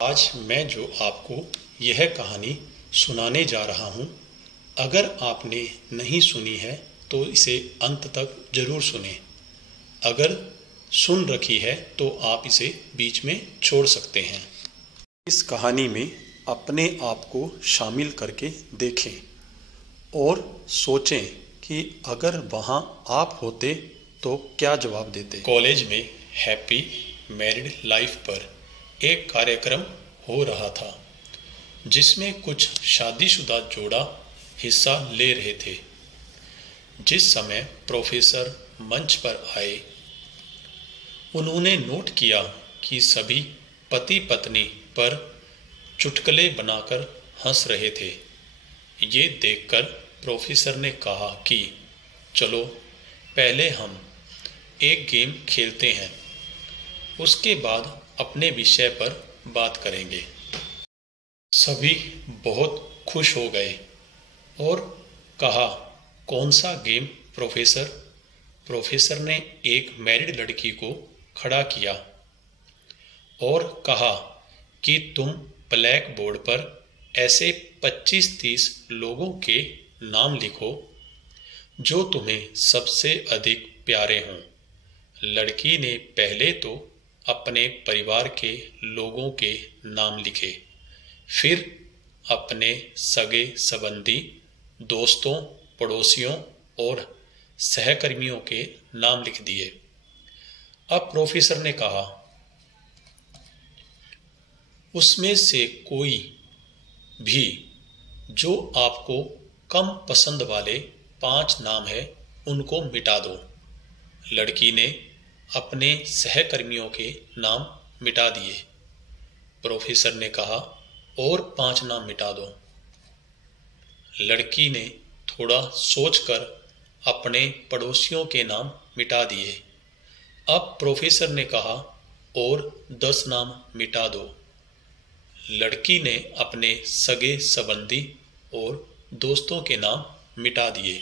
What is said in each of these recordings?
आज मैं जो आपको यह कहानी सुनाने जा रहा हूँ, अगर आपने नहीं सुनी है तो इसे अंत तक जरूर सुनें। अगर सुन रखी है तो आप इसे बीच में छोड़ सकते हैं। इस कहानी में अपने आप को शामिल करके देखें और सोचें कि अगर वहाँ आप होते तो क्या जवाब देते। कॉलेज में हैप्पी मैरिड लाइफ पर एक कार्यक्रम हो रहा था जिसमें कुछ शादीशुदा जोड़ा हिस्सा ले रहे थे। जिस समय प्रोफेसर मंच पर आए, उन्होंने नोट किया कि सभी पति पत्नी पर चुटकुले बनाकर हंस रहे थे। ये देखकर प्रोफेसर ने कहा कि चलो पहले हम एक गेम खेलते हैं, उसके बाद अपने विषय पर बात करेंगे। सभी बहुत खुश हो गए और कहा, कौन सा गेम प्रोफेसर? प्रोफेसर ने एक मैरिड लड़की को खड़ा किया और कहा कि तुम ब्लैक बोर्ड पर ऐसे 25-30 लोगों के नाम लिखो जो तुम्हें सबसे अधिक प्यारे हों। लड़की ने पहले तो अपने परिवार के लोगों के नाम लिखे, फिर अपने सगे संबंधी, दोस्तों, पड़ोसियों और सहकर्मियों के नाम लिख दिए। अब प्रोफेसर ने कहा, उसमें से कोई भी जो आपको कम पसंद वाले 5 नाम है उनको मिटा दो। लड़की ने अपने सहकर्मियों के नाम मिटा दिए। प्रोफेसर ने कहा, और 5 नाम मिटा दो। लड़की ने थोड़ा सोचकर अपने पड़ोसियों के नाम मिटा दिए। अब प्रोफेसर ने कहा, और 10 नाम मिटा दो। लड़की ने अपने सगे संबंधी और दोस्तों के नाम मिटा दिए।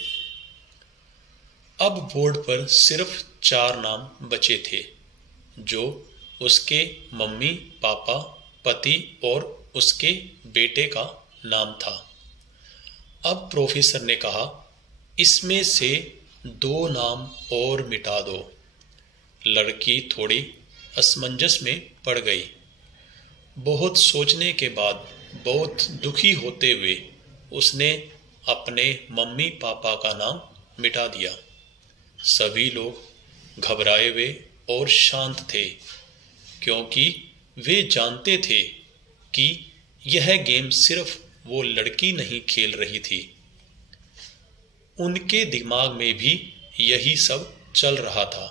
अब बोर्ड पर सिर्फ 4 नाम बचे थे, जो उसके मम्मी पापा, पति और उसके बेटे का नाम था। अब प्रोफेसर ने कहा, इसमें से 2 नाम और मिटा दो। लड़की थोड़ी असमंजस में पड़ गई। बहुत सोचने के बाद, बहुत दुखी होते हुए उसने अपने मम्मी पापा का नाम मिटा दिया। सभी लोग घबराए हुए और शांत थे, क्योंकि वे जानते थे कि यह गेम सिर्फ वो लड़की नहीं खेल रही थी। उनके दिमाग में भी यही सब चल रहा था।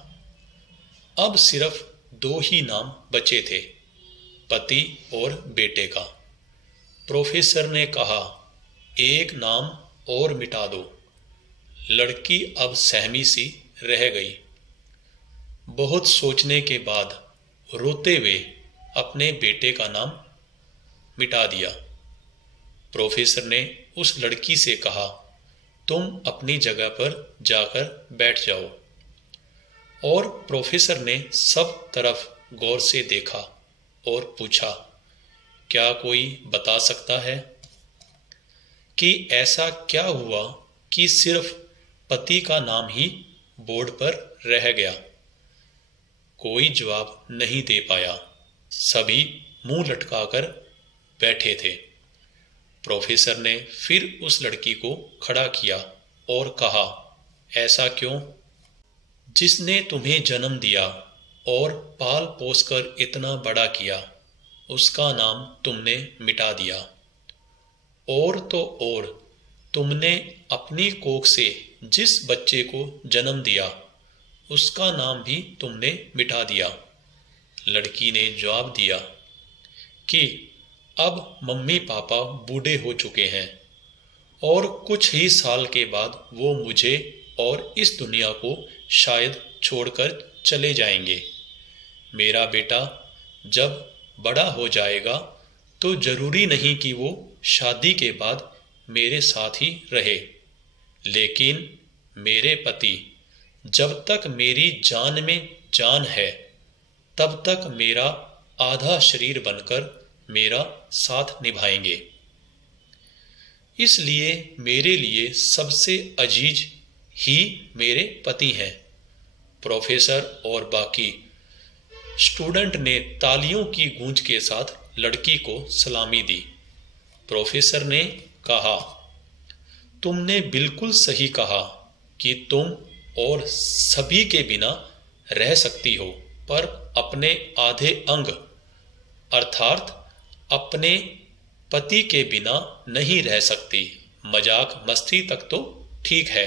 अब सिर्फ 2 ही नाम बचे थे, पति और बेटे का। प्रोफेसर ने कहा, एक नाम और मिटा दो। लड़की अब सहमी सी रह गई। बहुत सोचने के बाद रोते हुए अपने बेटे का नाम मिटा दिया। प्रोफेसर ने उस लड़की से कहा, तुम अपनी जगह पर जाकर बैठ जाओ। और प्रोफेसर ने सब तरफ गौर से देखा और पूछा, क्या कोई बता सकता है कि ऐसा क्या हुआ कि सिर्फ पति का नाम ही बोर्ड पर रह गया? कोई जवाब नहीं दे पाया। सभी मुंह लटकाकर बैठे थे। प्रोफेसर ने फिर उस लड़की को खड़ा किया और कहा, ऐसा क्यों? जिसने तुम्हें जन्म दिया और पाल पोस कर इतना बड़ा किया, उसका नाम तुमने मिटा दिया। और तो और, तुमने अपनी कोख से जिस बच्चे को जन्म दिया, उसका नाम भी तुमने मिटा दिया। लड़की ने जवाब दिया कि अब मम्मी पापा बूढ़े हो चुके हैं और कुछ ही साल के बाद वो मुझे और इस दुनिया को शायद छोड़कर चले जाएंगे। मेरा बेटा जब बड़ा हो जाएगा तो जरूरी नहीं कि वो शादी के बाद मेरे साथ ही रहे, लेकिन मेरे पति जब तक मेरी जान में जान है, तब तक मेरा आधा शरीर बनकर मेरा साथ निभाएंगे। इसलिए मेरे लिए सबसे अजीज ही मेरे पति हैं। प्रोफेसर और बाकी स्टूडेंट ने तालियों की गूंज के साथ लड़की को सलामी दी। प्रोफेसर ने कहा, तुमने बिल्कुल सही कहा कि तुम और सभी के बिना रह सकती हो, पर अपने आधे अंग अर्थात अपने पति के बिना नहीं रह सकती। मजाक मस्ती तक तो ठीक है,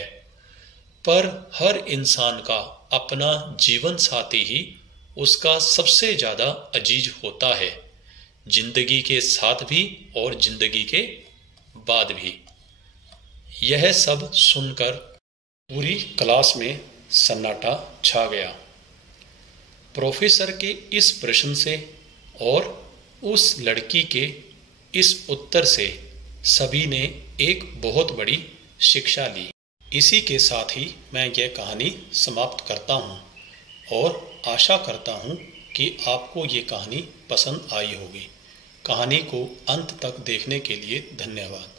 पर हर इंसान का अपना जीवन साथी ही उसका सबसे ज्यादा अजीज होता है, जिंदगी के साथ भी और जिंदगी के बाद भी। यह सब सुनकर पूरी क्लास में सन्नाटा छा गया। प्रोफेसर के इस प्रश्न से और उस लड़की के इस उत्तर से सभी ने एक बहुत बड़ी शिक्षा ली। इसी के साथ ही मैं यह कहानी समाप्त करता हूँ और आशा करता हूँ कि आपको ये कहानी पसंद आई होगी। कहानी को अंत तक देखने के लिए धन्यवाद।